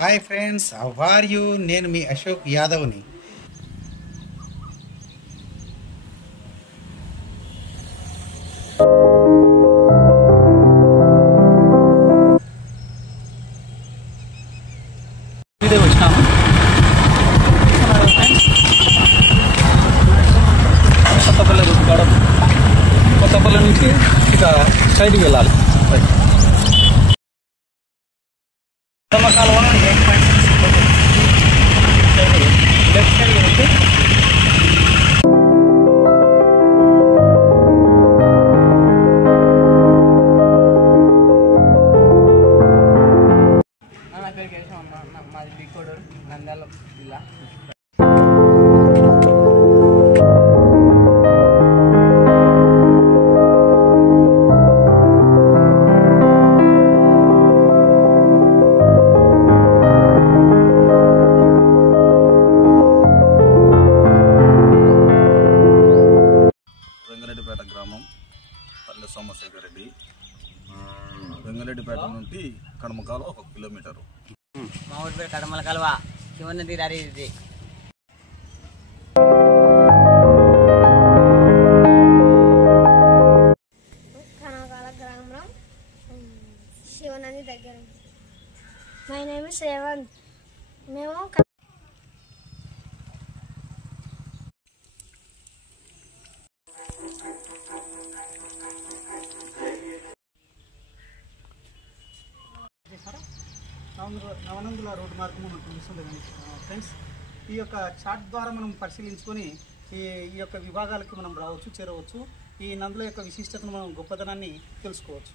Hi friends, how are you? నేను మీ అశోక్ యాదవ్ని. ఇదే వచ్చినాము కొత్తపల్లి రూట్ కొత్తపల్లి నుంచి ఇక సైడ్కి వెళ్ళాలి. లెఫ్ట్ సైడ్ వెళ్తే మాది బికోడూరు నంద్యాల జిల్లా. వెంగరెడ్డిపేట గ్రామం పల్లె సోమశేఖర్ రెడ్డి. వెంగరెడ్డిపేట నుండి కడమకాలు 1 కిలోమీటరు. మా ఊరి పేరు కడమల కలువ, శివనది దారి ఇది. కనకాల గ్రామం, శివనది దగ్గర. My name is Revanth. మేము నవనందుల రోడ్డు మార్గం మనకు తెలుస్తుంది ఫ్రెండ్స్. ఈ యొక్క చార్ట్ ద్వారా మనం పరిశీలించుకొని ఈ యొక్క విభాగాలకి మనం రావచ్చు, చేరవచ్చు. ఈ నందుల యొక్క విశిష్టతను మనం గొప్పతనాన్ని తెలుసుకోవచ్చు.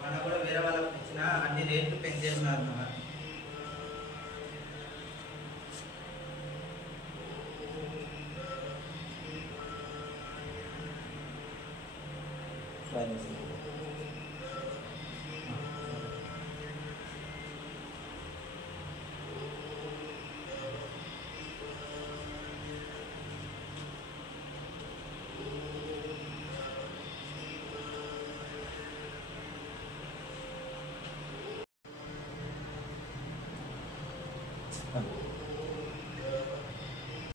మన కూడా వేరే వాళ్ళకి ఇచ్చిన అన్ని రేట్లు పెంచేస్తున్నారు. Thank you.